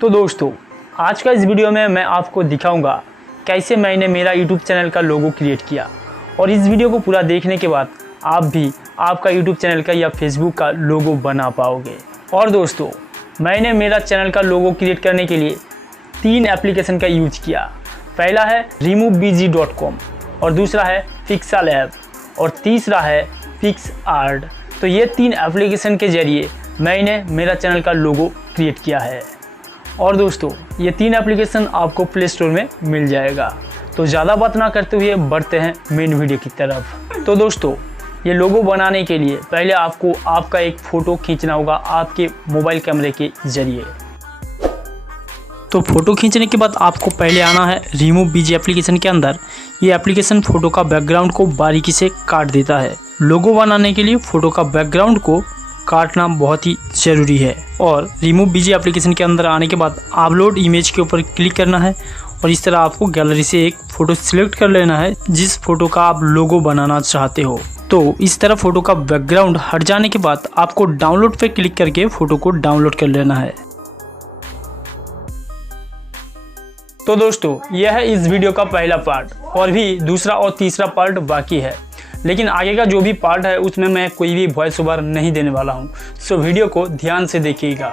तो दोस्तों, आज का इस वीडियो में मैं आपको दिखाऊंगा कैसे मैंने मेरा YouTube चैनल का लोगो क्रिएट किया। और इस वीडियो को पूरा देखने के बाद आप भी आपका YouTube चैनल का या Facebook का लोगो बना पाओगे। और दोस्तों, मैंने मेरा चैनल का लोगो क्रिएट करने के लिए 3 एप्लीकेशन का यूज किया। पहला है removebg.com और दूसरा है पिक्सेल और तीसरा है पिक्सआर्ट। तो ये 3 एप्लीकेशन के ज़रिए मैंने मेरा चैनल का लोगो क्रिएट किया है। और दोस्तों, ये 3 एप्लीकेशन आपको प्ले स्टोर में मिल जाएगा। तो ज़्यादा बात ना करते हुए बढ़ते हैं मेन वीडियो की तरफ। तो दोस्तों, ये लोगो बनाने के लिए पहले आपको आपका एक फ़ोटो खींचना होगा आपके मोबाइल कैमरे के ज़रिए। तो फ़ोटो खींचने के बाद आपको पहले आना है रिमूव एप्लीकेशन के अंदर। ये एप्लीकेशन फ़ोटो का बैकग्राउंड को बारीकी से काट देता है। लोगो बनाने के लिए फ़ोटो का बैकग्राउंड को काटना बहुत ही ज़रूरी है। और रिमूव एप्लीकेशन के अंदर आने के बाद अपलोड इमेज के ऊपर क्लिक करना है और इस तरह आपको गैलरी से एक फ़ोटो सिलेक्ट कर लेना है जिस फ़ोटो का आप लोगो बनाना चाहते हो। तो इस तरह फ़ोटो का बैकग्राउंड हट जाने के बाद आपको डाउनलोड पे क्लिक करके फ़ोटो को डाउनलोड कर लेना है। तो दोस्तों, यह है इस वीडियो का पहला पार्ट और भी दूसरा और तीसरा पार्ट बाकी है। लेकिन आगे का जो भी पार्ट है उसमें मैं कोई भी वॉइस ओवर नहीं देने वाला हूँ। सो वीडियो को ध्यान से देखिएगा।